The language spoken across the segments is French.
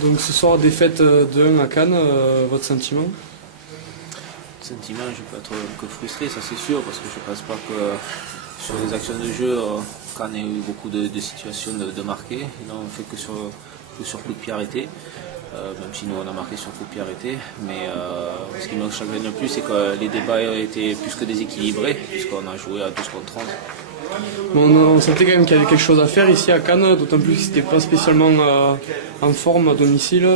Donc ce soir, défaite de 1 à Cannes, votre sentiment? Sentiment, je peux être que frustré, ça c'est sûr, parce que je ne pense pas que sur les actions de jeu, Cannes ait eu beaucoup de situations de marquer. Ils n'ont fait que sur coup de pied arrêté, même si nous on a marqué sur coup de pied arrêté. Mais ce qui me chagrine le plus, c'est que les débats étaient plus que déséquilibrés, puisqu'on a joué à 12 contre 30. Bon, on sentait quand même qu'il y avait quelque chose à faire ici à Cannes, d'autant plus que c'était pas spécialement en forme à domicile.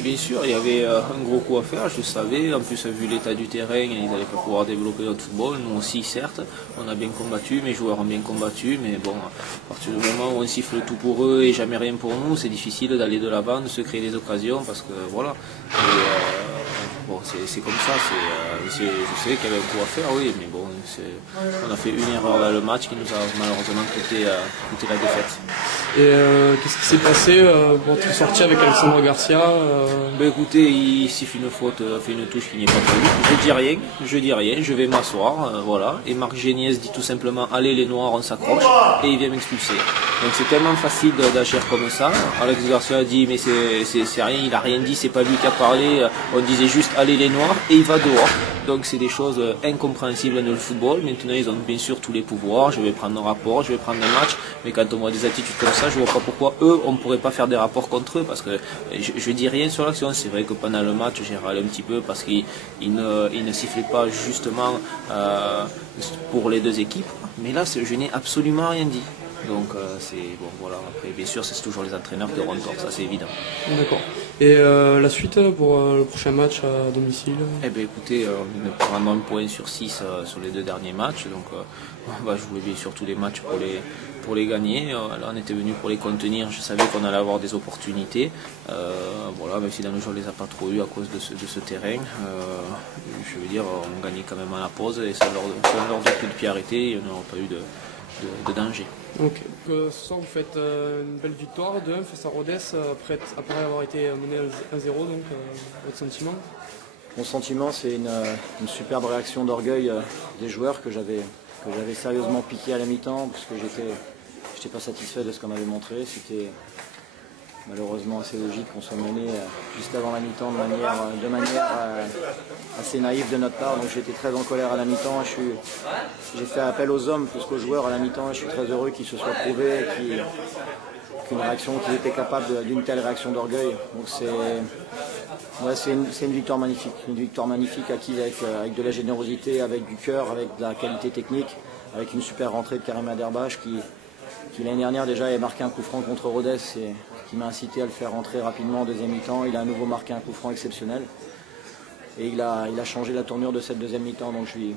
Bien sûr, il y avait un gros coup à faire, je le savais. En plus, vu l'état du terrain, ils n'allaient pas pouvoir développer notre football. Nous aussi, certes, on a bien combattu, mes joueurs ont bien combattu. Mais bon, à partir du moment où on siffle tout pour eux et jamais rien pour nous, c'est difficile d'aller de l'avant, de se créer des occasions, parce que voilà. Bon, c'est comme ça, je sais qu'il y avait un coup à faire, oui, mais bon, on a fait une erreur dans le match qui nous a malheureusement coûté la défaite. Et qu'est-ce qui s'est passé pour être sorti avec Alexandre Garcia Ben écoutez, il siffle une faute, fait une touche qui n'est pas prévue. Je dis rien, je vais m'asseoir, voilà. Et Marc Géniès dit tout simplement allez les noirs, on s'accroche, et il vient m'expulser. Donc c'est tellement facile d'agir comme ça. Alex Garcia a dit mais c'est rien, il a rien dit, c'est pas lui qui a parlé, on disait juste allez les noirs, et il va dehors. Donc c'est des choses incompréhensibles dans le football. Maintenant ils ont bien sûr tous les pouvoirs, je vais prendre un rapport, je vais prendre un match, mais quand on voit des attitudes comme ça, je vois pas pourquoi eux, on ne pourrait pas faire des rapports contre eux, parce que je dis rien sur l'action. C'est vrai que pendant le match, j'ai râlé un petit peu parce qu'il ne sifflait pas justement pour les deux équipes, mais là je n'ai absolument rien dit. Donc c'est bon, voilà. Après bien sûr c'est toujours les entraîneurs qui auront tort, ça c'est évident. D'accord. Et la suite pour le prochain match à domicile? Eh bien écoutez, on est prendre un point sur 6 sur les deux derniers matchs, donc on va jouer bien sûr tous les matchs pour les gagner. Là on était venu pour les contenir, je savais qu'on allait avoir des opportunités. Voilà, même si dans le jeu on les a pas trop eu à cause de ce terrain. Je veux dire, on gagnait quand même à la pause, et sans leur de coup de pied arrêté, il n'y aura pas eu de danger. Ok. Donc, ce soir vous faites une belle victoire de 1 face à Rodez après avoir été mené 1-0, donc votre sentiment? Mon sentiment, c'est une superbe réaction d'orgueil des joueurs que j'avais sérieusement piqué à la mi-temps, parce que j'étais pas satisfait de ce qu'on avait montré. C'était malheureusement assez logique qu'on soit mené juste avant la mi-temps de manière assez naïve de notre part. Donc j'étais très en colère à la mi-temps. J'ai fait appel aux hommes plus qu'aux joueurs à la mi-temps. Je suis très heureux qu'ils se soient prouvés, qu'ils étaient capables d'une telle réaction d'orgueil. Donc c'est une victoire magnifique acquise avec de la générosité, avec du cœur, avec de la qualité technique, avec une super rentrée de Karim Aderbach qui l'année dernière déjà avait marqué un coup franc contre Rodez, et qui m'a incité à le faire rentrer rapidement en deuxième mi-temps. Il a à nouveau marqué un coup franc exceptionnel, et il a changé la tournure de cette deuxième mi-temps. Donc je lui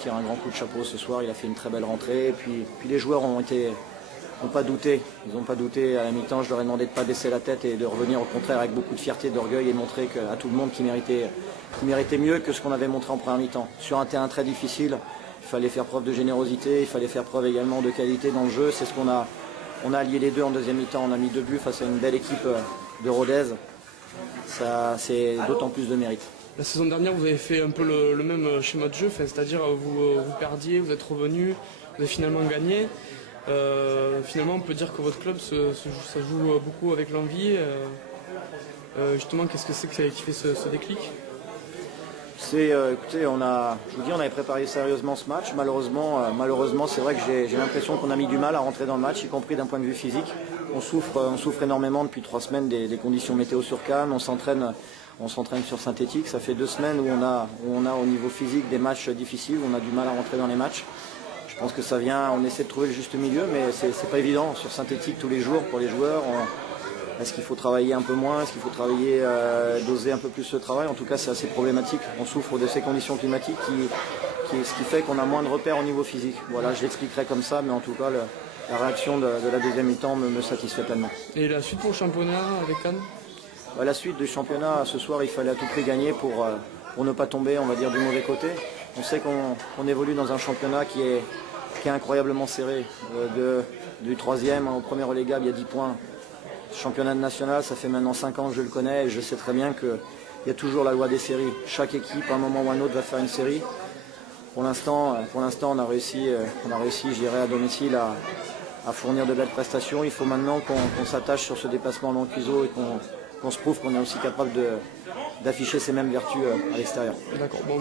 tire un grand coup de chapeau ce soir. Il a fait une très belle rentrée, et puis les joueurs n'ont pas douté. Ils n'ont pas douté à la mi-temps. Je leur ai demandé de ne pas baisser la tête et de revenir au contraire avec beaucoup de fierté, d'orgueil, et montrer à tout le monde qu'ils méritait mieux que ce qu'on avait montré en première mi-temps. Sur un terrain très difficile, il fallait faire preuve de générosité, il fallait faire preuve également de qualité dans le jeu. C'est ce qu'on a. On a allié les deux en deuxième mi-temps. On a mis 2 buts face à une belle équipe de Rodez. Ça, c'est d'autant plus de mérite. La saison dernière, vous avez fait un peu le même schéma de jeu, c'est-à-dire vous perdiez, vous êtes revenu, vous avez finalement gagné. Finalement, on peut dire que votre club, ça joue beaucoup avec l'envie. Justement, qu'est-ce que c'est qui fait ce déclic? Écoutez, je vous dis, on avait préparé sérieusement ce match. Malheureusement, c'est vrai que j'ai l'impression qu'on a mis du mal à rentrer dans le match, y compris d'un point de vue physique. On souffre énormément depuis 3 semaines des conditions météo sur Cannes. On s'entraîne sur synthétique. Ça fait 2 semaines où on a au niveau physique des matchs difficiles, où on a du mal à rentrer dans les matchs. Je pense que ça vient, on essaie de trouver le juste milieu, mais c'est pas évident sur synthétique tous les jours pour les joueurs. Est-ce qu'il faut travailler un peu moins? Est-ce qu'il faut travailler, doser un peu plus le travail? En tout cas, c'est assez problématique. On souffre de ces conditions climatiques ce qui fait qu'on a moins de repères au niveau physique. Voilà, je l'expliquerai comme ça, mais en tout cas, la réaction de la deuxième mi-temps me satisfait pleinement. Et la suite pour le championnat avec Cannes? La suite du championnat, ce soir, il fallait à tout prix gagner pour ne pas tomber, on va dire, du mauvais côté. On sait qu'on évolue dans un championnat qui est incroyablement serré. Du 3e au premier relégable, il y a 10 points. Championnat national, ça fait maintenant 5 ans que je le connais, et je sais très bien qu'il y a toujours la loi des séries. Chaque équipe, à un moment ou à un autre, va faire une série. Pour l'instant, on a réussi, je dirais, à domicile à fournir de belles prestations. Il faut maintenant qu'on s'attache sur ce dépassement long cuiseau et qu'on se prouve qu'on est aussi capable d'afficher ces mêmes vertus à l'extérieur. D'accord. Bon.